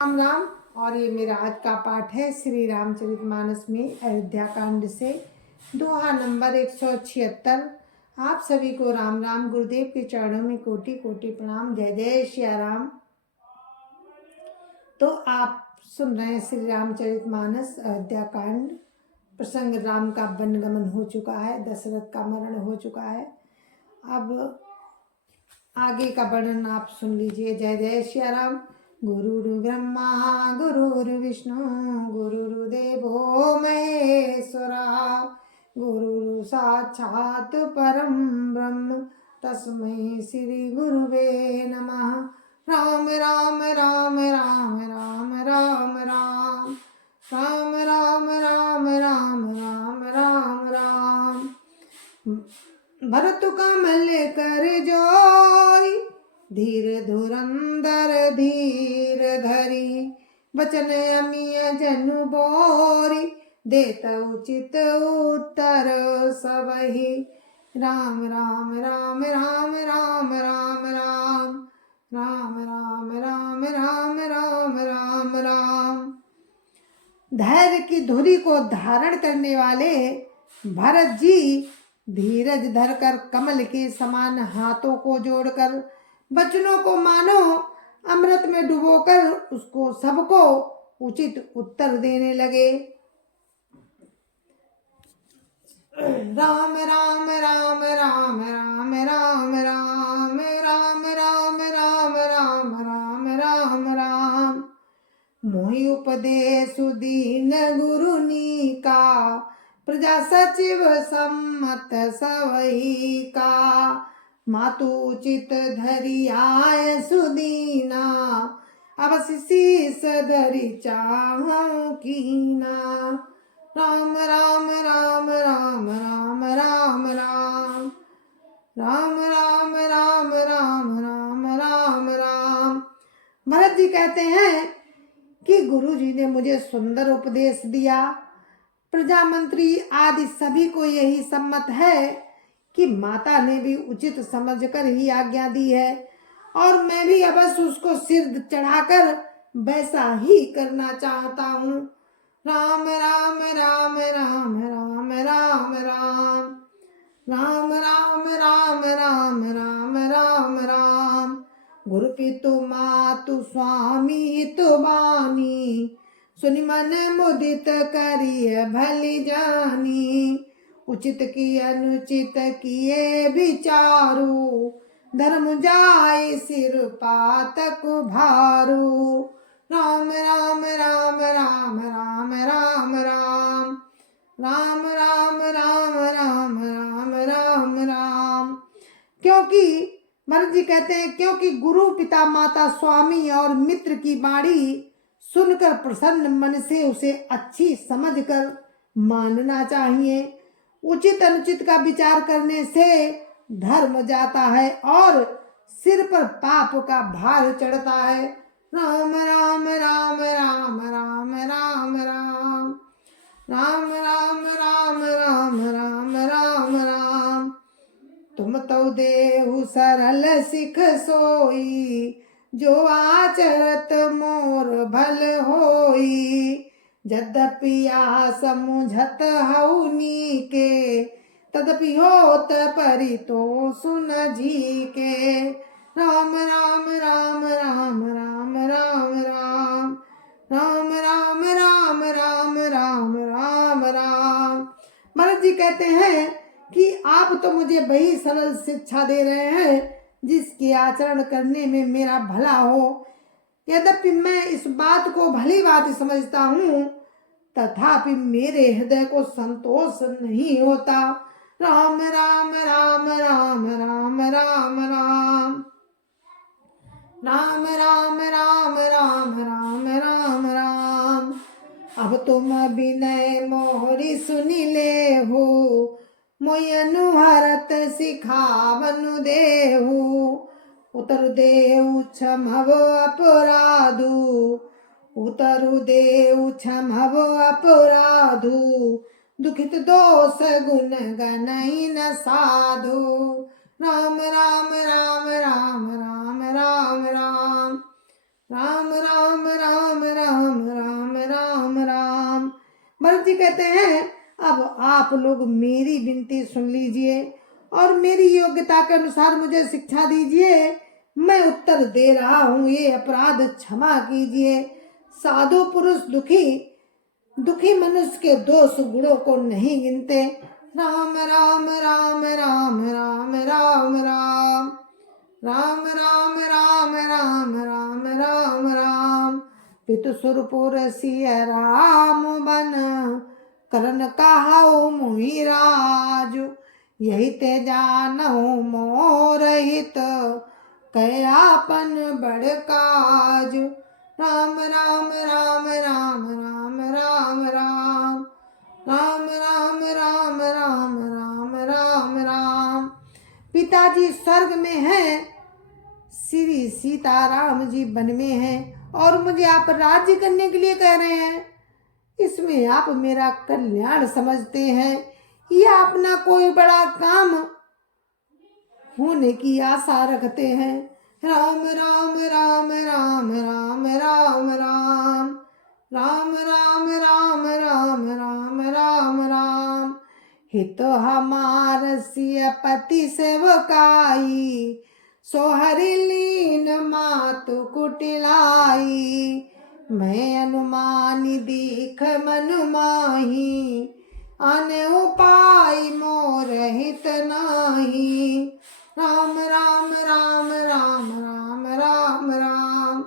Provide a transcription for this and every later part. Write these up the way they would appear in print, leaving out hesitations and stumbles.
राम राम। और ये मेरा आज का पाठ है श्री रामचरितमानस में अयोध्या कांड से दोहा नंबर 176। आप सभी को राम राम। गुरुदेव के चरणों में कोटि कोटि प्रणाम। जय जय श्री राम। तो आप सुन रहे हैं श्री रामचरितमानस अयोध्या कांड। प्रसंग राम का वनगमन हो चुका है, दशरथ का मरण हो चुका है। अब आगे का वर्णन आप सुन लीजिए। जय जय श्री राम। गुरुर्ब्रह्मा गुरुर्विष्णु गुरुर्देवो महेश्वरा गुरु साक्षात् परम ब्रह्म तस्मै श्री गुरुवे नमः। राम राम राम राम राम राम राम राम राम राम राम राम राम राम। भरत कमल कर जोई धीर धुरंधर धीर धरी बचन अमिय जनु बोरी देत उचित उत्तर सबहि। राम राम राम राम राम राम राम राम राम राम राम राम राम राम। धैर्य की धुरी को धारण करने वाले भरत जी धीरज धरकर कमल के समान हाथों को जोड़कर बचनों को मानो अमृत में डुबोकर उसको सबको उचित उत्तर देने लगे। राम राम राम राम राम राम राम राम राम राम राम राम राम राम। मोहि उपदेश दीन गुरुनी का प्रजा सचिव सम्मत सवही का। मातु उचित धरि आय सुदीना अवश्य शीस धरि चाहूं कीना। राम राम राम राम राम राम राम राम राम राम राम राम राम राम। भरत जी कहते हैं कि गुरु जी ने मुझे सुंदर उपदेश दिया। प्रजा मंत्री आदि सभी को यही सम्मत है कि माता ने भी उचित समझकर ही आज्ञा दी है और मैं भी अवश्य उसको सिर चढ़ाकर वैसा ही करना चाहता हूँ। राम राम राम राम राम राम राम राम राम राम राम राम राम राम। गुरु पितु मातु स्वामी हितु बानी सुनि मन मुदित करिय भली जानी। उचित की अनुचित किए विचारू धर्म जाय सिर पातक भारू। राम राम राम राम राम राम राम राम राम राम राम राम राम राम। क्योंकि भरत जी कहते हैं क्योंकि गुरु पिता माता स्वामी और मित्र की वाणी सुनकर प्रसन्न मन से उसे अच्छी समझकर मानना चाहिए। उचित अनुचित का विचार करने से धर्म जाता है और सिर पर पाप का भार चढ़ता है। राम राम राम राम राम राम राम राम राम राम राम राम राम राम। तुम तो देहु सरल सिख सोई जो आचरत मोर भल होई। यद्यपि आ समुझत हउनी के तदपि होत परितो सुन जी के। राम राम राम राम राम राम राम राम राम राम राम राम राम राम। भरत जी कहते हैं कि आप तो मुझे वही सरल शिक्षा दे रहे हैं जिसके आचरण करने में मेरा भला हो। यद्यपि मैं इस बात को भली बात समझता हूँ तथापि मेरे हृदय को संतोष नहीं होता। राम राम राम राम राम राम राम राम राम राम राम राम राम राम। अब तुम विनय मोहरी सुनि ले हो मोय अनुहरत सिखावनु देहु। उतर देहु क्षमव अपराधु उतरु देहु क्षमव अपराधु। दुखित दोष गुण गनई न साधु। राम राम राम राम राम राम राम राम राम राम जी कहते हैं अब आप लोग मेरी विनती सुन लीजिए और मेरी योग्यता के अनुसार मुझे शिक्षा दीजिए। मैं उत्तर दे रहा हूँ, ये अपराध क्षमा कीजिए। साधु पुरुष दुखी मनुष्य के दोष गुणों को नहीं गिनते। राम राम राम राम राम राम राम राम राम राम राम राम राम राम। पितु सुरपुर सिय राम बन करन कहाऊ मुहि राजु। यही ते जानहु मोर हित कयापन बड़ काजु। राम राम राम राम राम राम राम राम राम राम राम राम राम राम। पिताजी स्वर्ग में हैं, श्री सीताराम जी वन में हैं और मुझे आप राज्य करने के लिए कह रहे हैं। इसमें आप मेरा कल्याण समझते हैं या अपना कोई बड़ा काम होने की आशा रखते हैं। राम राम राम राम राम राम राम राम राम राम राम राम राम राम। हित हमार सिय पति सेवकाई सोहरि लीन मातु कुटिलाई। मैं अनुमानी दीख मन माही अन उपाय मोर हित नाही। राम राम राम राम राम राम राम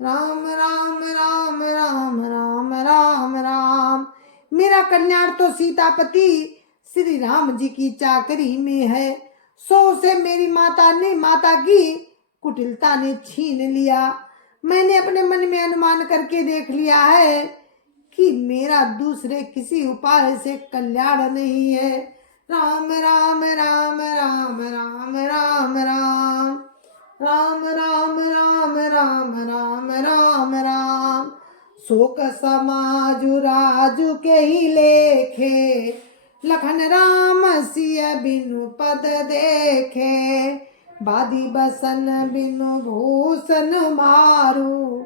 राम राम राम राम राम राम राम। मेरा कल्याण तो सीतापति श्री राम जी की चाकरी में है, सो से मेरी माता की कुटिलता ने छीन लिया। मैंने अपने मन में अनुमान करके देख लिया है कि मेरा दूसरे किसी उपाय से कल्याण नहीं है। राम राम राम राम राम राम राम राम राम राम राम राम राम राम। शोक समाजु राजु के ही लेखे लखन राम सिय बिनु पद देखे। बादी बसन बिनु भूषण मारू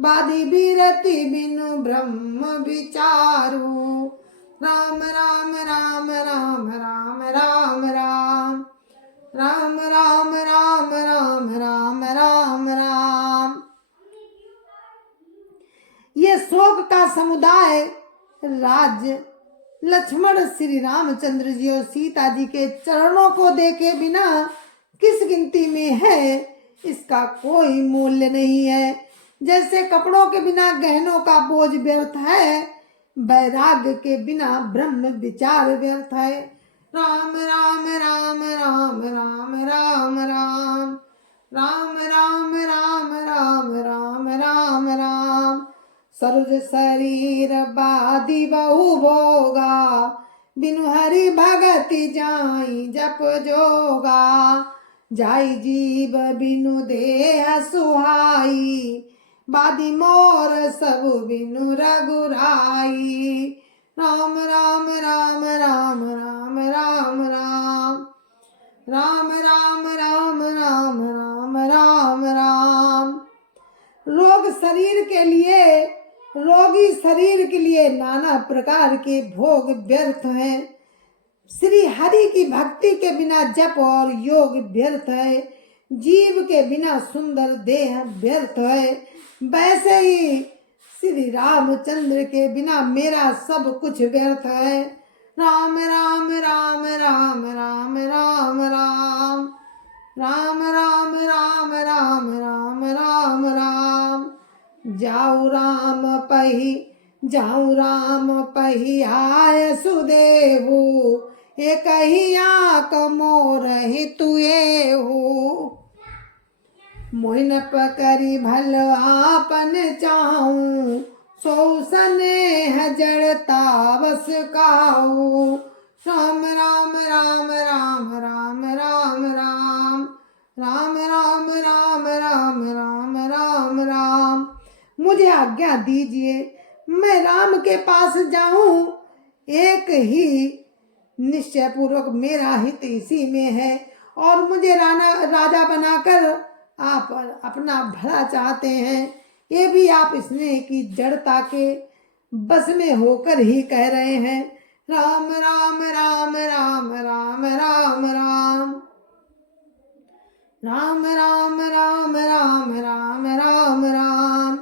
बादी बिरति बिनु ब्रह्म विचारू। राम राम राम राम राम राम राम राम राम राम राम राम राम राम। ये शोक का समुदाय राज्य लक्ष्मण श्री रामचंद्र जी और सीता जी के चरणों को देखे बिना किस गिनती में है, इसका कोई मूल्य नहीं है। जैसे कपड़ों के बिना गहनों का बोझ व्यर्थ है, वैराग्य के बिना ब्रह्म विचार व्यर्थ है। राम राम राम राम राम राम राम राम राम राम राम राम राम राम। सरुज शरीर बादी बहु भोगा बिनु हरि भगति जाई जप जोगा। जाई जीव बिनु देह सुहाई बादी मोर सब बिनु रघुराई। राम राम राम राम राम राम राम राम राम राम राम राम राम राम। रोगी शरीर के लिए नाना प्रकार के भोग व्यर्थ हैं। श्री हरि की भक्ति के बिना जप और योग व्यर्थ है। जीव के बिना सुंदर देह व्यर्थ है। वैसे ही श्री रामचंद्र के बिना मेरा सब कुछ व्यर्थ है। राम राम राम राम राम राम राम राम राम राम राम राम राम राम। जाऊ राम पही आय सुदेहु एक ही आक मोर ही तुए हो। मोहिन पकरी भल आपन चाहूं सो स्नेह जड़ता बस काऊ। राम राम राम राम राम राम राम राम राम राम राम राम राम राम। मुझे आज्ञा दीजिए मैं राम के पास जाऊं। एक ही निश्चय पूर्वक मेरा हित इसी में है और मुझे राजा बनाकर आप अपना भला चाहते हैं। ये भी आप स्नेह की जड़ता के बस में होकर ही कह रहे हैं राम राम राम राम राम राम राम राम राम राम राम राम राम राम।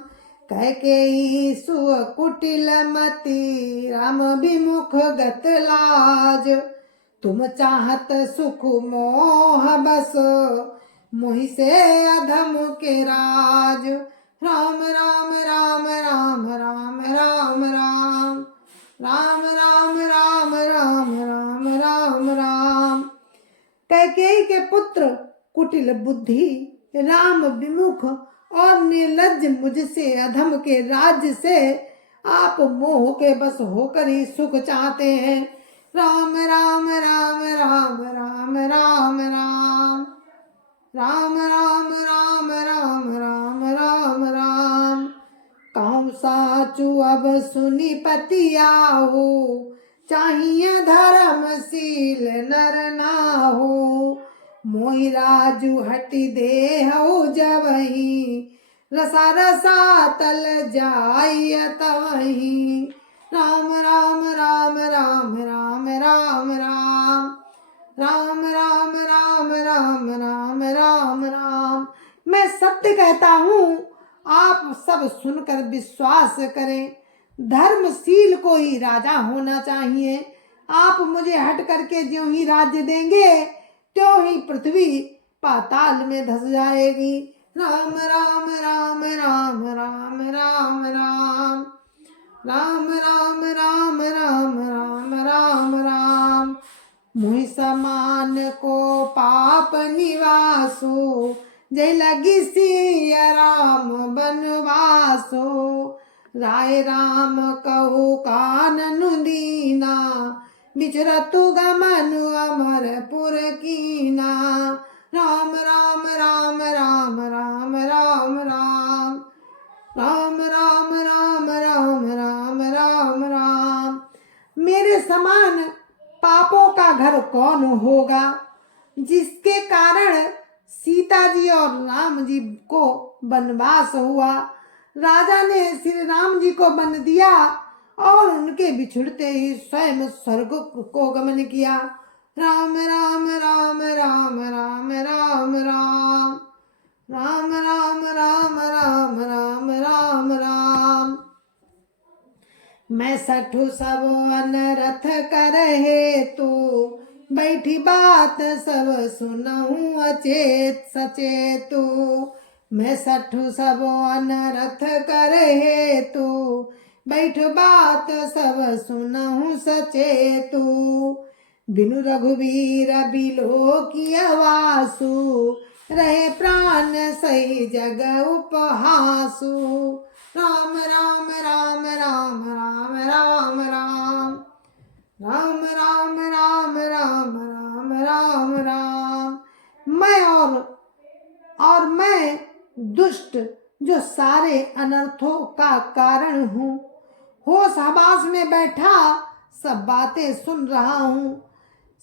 कैकेयी सुअ कुटिल मति राम विमुख गत लाज। तुम चाहत सुख मोह बस मोहि से अधम के राज। राम राम राम राम राम राम राम राम राम राम राम राम राम राम। कैकेयी के पुत्र कुटिल बुद्धि राम विमुख और निर्लज्ज मुझसे अधम के राज्य से आप मोह के बस होकर ही सुख चाहते हैं। राम राम राम राम राम राम राम राम राम राम राम राम राम राम। कहूँ साचु अब सुनी पतियाहू चाहिए धर्मशील नर नाहू। मोहि राजू हटि देहु जबहि रसा रसा तल जाय तवहि। राम राम राम राम राम राम राम राम राम राम राम राम राम राम। मैं सत्य कहता हूँ, आप सब सुनकर विश्वास करें। धर्मशील को ही राजा होना चाहिए। आप मुझे हट करके ज्यों ही राज्य देंगे त्यों ही पृथ्वी पाताल में धस जाएगी। राम राम राम राम राम राम राम राम राम राम राम राम राम राम। मुहि समान को पाप निवासो जय लगी सिया राम बनवासो। राय राम कहु कानन दीना बिचरतु गमनु अमरपुर कीना। राम राम राम राम राम राम राम राम राम राम राम राम राम राम। मेरे समान पापों का घर कौन होगा, जिसके कारण सीता जी और राम जी को वनवास हुआ। राजा ने श्री राम जी को वन दिया और उनके बिछुड़ते ही स्वयं स्वर्ग को गमन किया। राम राम राम राम राम राम राम राम राम राम राम राम राम राम। मैं सठु सब अनरथ कर हेतु बैठी बात सब सुनहु अचेत सचेतु। मैं सठु सब अनरथ कर हेतु बैठ बात सब सुनहु सचेतु। बिनु रघुवीर बिलो की वासु रहे प्राण सही जग उपहासु। राम राम राम राम राम राम राम राम राम राम राम राम राम राम। मैं और मैं दुष्ट जो सारे अनर्थों का कारण हूँ, होश हवास में बैठा सब बातें सुन रहा हूँ।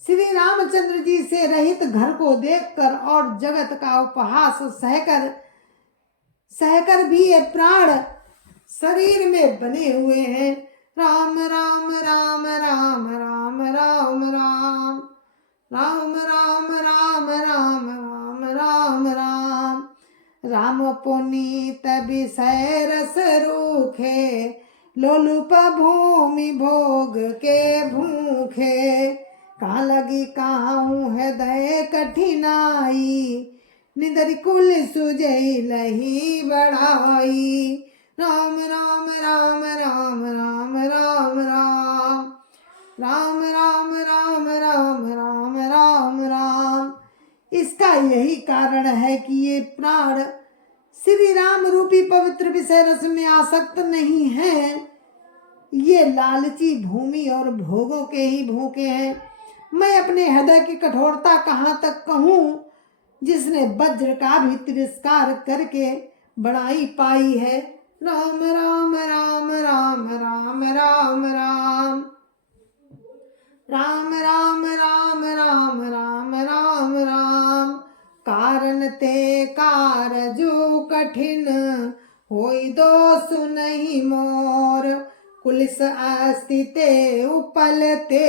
श्री रामचंद्र जी से रहित घर को देखकर और जगत का उपहास सहकर भी ये प्राण शरीर में बने हुए हैं। राम राम राम राम राम राम राम राम राम राम राम राम राम राम। राम पुनीत विषय रस रूखे लोलुप भूमि भोग के भूखे। कहाँ लगी काहू हृदय कठिनाई निदर कुल सुजई लही बढ़ाई। राम राम राम राम राम राम राम राम राम राम राम राम राम राम। इसका यही कारण है कि ये प्राण श्री राम रूपी पवित्र विषय रस में आसक्त नहीं है। ये लालची भूमि और भोगों के ही भूखे हैं। मैं अपने हृदय की कठोरता कहाँ तक कहूँ, जिसने वज्र का भी तिरस्कार करके बड़ाई पाई है। राम राम राम राम राम राम राम राम राम राम राम राम राम राम। कारण ते कारजु कठिन होई दोष नहीं मोर कुलिस अस्तिते उपलते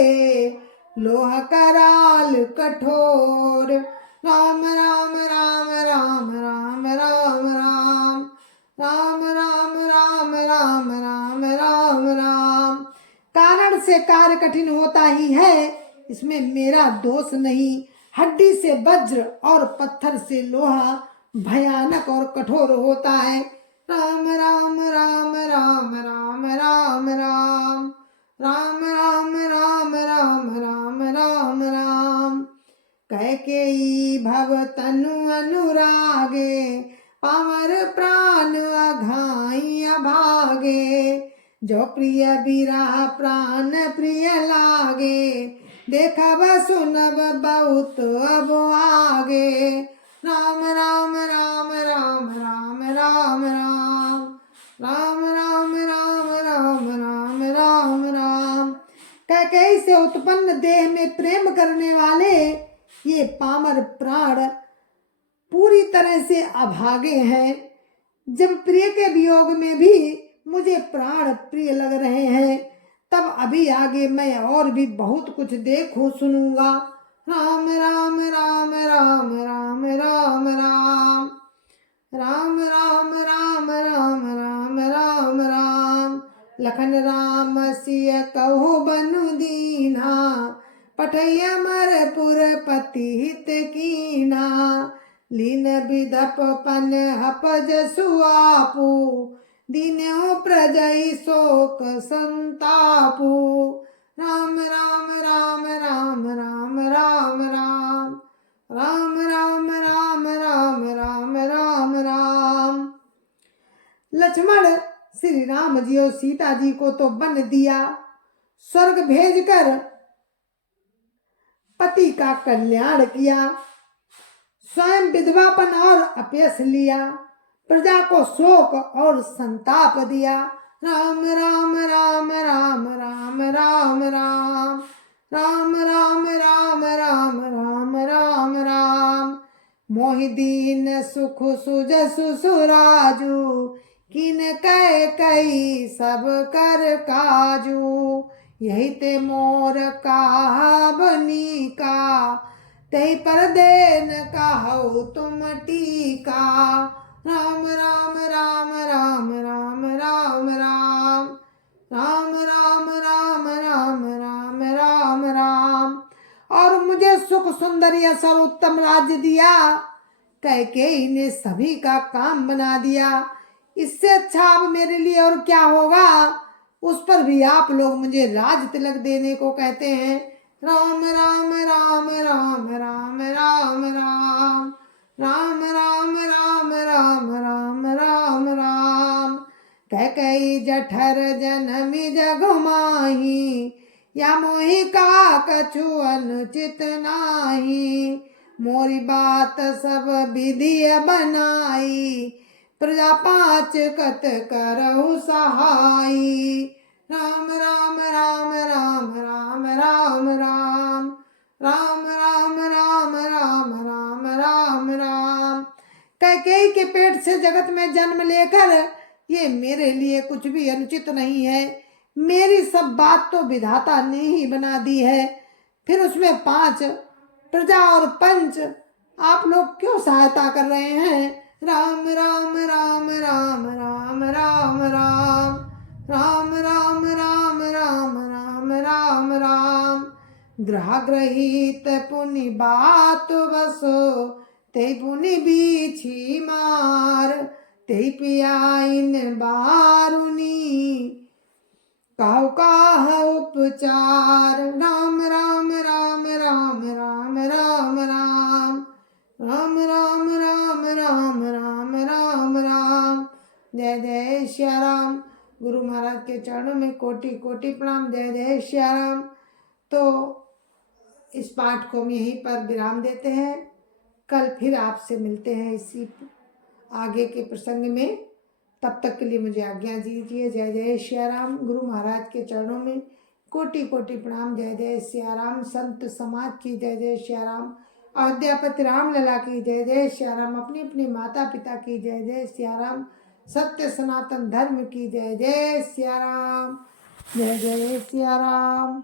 लोह कराल कठोर। राम राम राम राम राम राम राम राम राम राम राम राम राम राम। कारण से कार्य कठिन होता ही है, इसमें मेरा दोष नहीं। हड्डी से वज्र और पत्थर से लोहा भयानक और कठोर होता है। राम राम राम राम राम राम राम राम राम राम राम राम राम राम। कैकेयी भव तनु अनुरागे पावर प्राण अघाई अभागे। जो प्रिय बिरह प्राण प्रिय लागे देखब सुनब बहुत अब आगे। राम राम राम राम राम राम राम राम राम राम राम राम राम राम। कैकेयी से उत्पन्न देह में प्रेम करने वाले ये पामर प्राण पूरी तरह से अभागे हैं। जब प्रिय के वियोग में भी मुझे प्राण प्रिय लग रहे हैं, तब अभी आगे मैं और भी बहुत कुछ देखूं सुनूंगा। राम राम राम राम राम राम राम राम राम राम राम राम राम राम। लखन राम सिय कहु बनु दीना पठैया मरपुर पति हित कीना। लीन विधप पन हपज सुआपू दीन्यो प्रजई शोक संतापू। राम राम राम राम राम राम राम राम राम राम राम राम राम राम। लक्ष्मण श्री राम जी और सीता जी को तो वन दिया, स्वर्ग भेजकर पति का कल्याण किया, स्वयं विधवापन और अपयश लिया, प्रजा को शोक और संताप दिया। राम राम राम राम राम राम राम राम राम राम राम राम राम राम। मोहि दीन सुख सुजसु सुराजू किन कै कई सब कर काजू। यही ते मोर कहावनी का तै पर देन कहु तुम टीका। राम राम राम राम राम राम राम राम राम राम राम राम राम राम। और मुझे सुख सुंदर सर्वोत्तम राज्य दिया। कैकेयी ने सभी का काम बना दिया। इससे अच्छा अब मेरे लिए और क्या होगा। उस पर भी आप लोग मुझे राज तिलक देने को कहते हैं। राम राम राम राम राम राम राम राम राम राम राम राम राम राम। कैकेयी जठर जनमी जग माही या मोहि का कछु अनुचित नाही। मोरी बात सब विधि बनाई प्रजा पाँच कत करहु सहाई। राम राम राम राम राम राम राम राम राम राम राम राम राम राम। कैकेयी के पेट से जगत में जन्म लेकर ये मेरे लिए कुछ भी अनुचित नहीं है। मेरी सब बात तो विधाता ने ही बना दी है, फिर उसमें 5 प्रजा और पंच आप लोग क्यों सहायता कर रहे हैं। राम राम राम राम राम राम राम राम राम राम राम राम राम राम। ग्रह ग्रहित पुनि बात बसो ते पुनि बीछी मार ते पियाइन बारुनी कहु काह उपचार। राम राम राम राम राम राम राम राम राम राम राम राम राम राम। जय जय श्या राम। गुरु महाराज के चरणों में कोटि कोटि प्रणाम। जय जय श्या राम। तो इस पाठ को हम यहीं पर विराम देते हैं। कल फिर आपसे मिलते हैं इसी आगे के प्रसंग में। तब तक के लिए मुझे आज्ञा दीजिए। जय जय श्या राम। गुरु महाराज के चरणों में कोटि कोटि प्रणाम। जय जय श्या राम। संत समाज की जय जय श्या राम। अयोध्यापति राम लला की जय जय श्या राम। अपने अपने माता पिता की जय जय श्या राम। सत्य सनातन धर्म की जय जय श्या राम। जय जय सिया राम।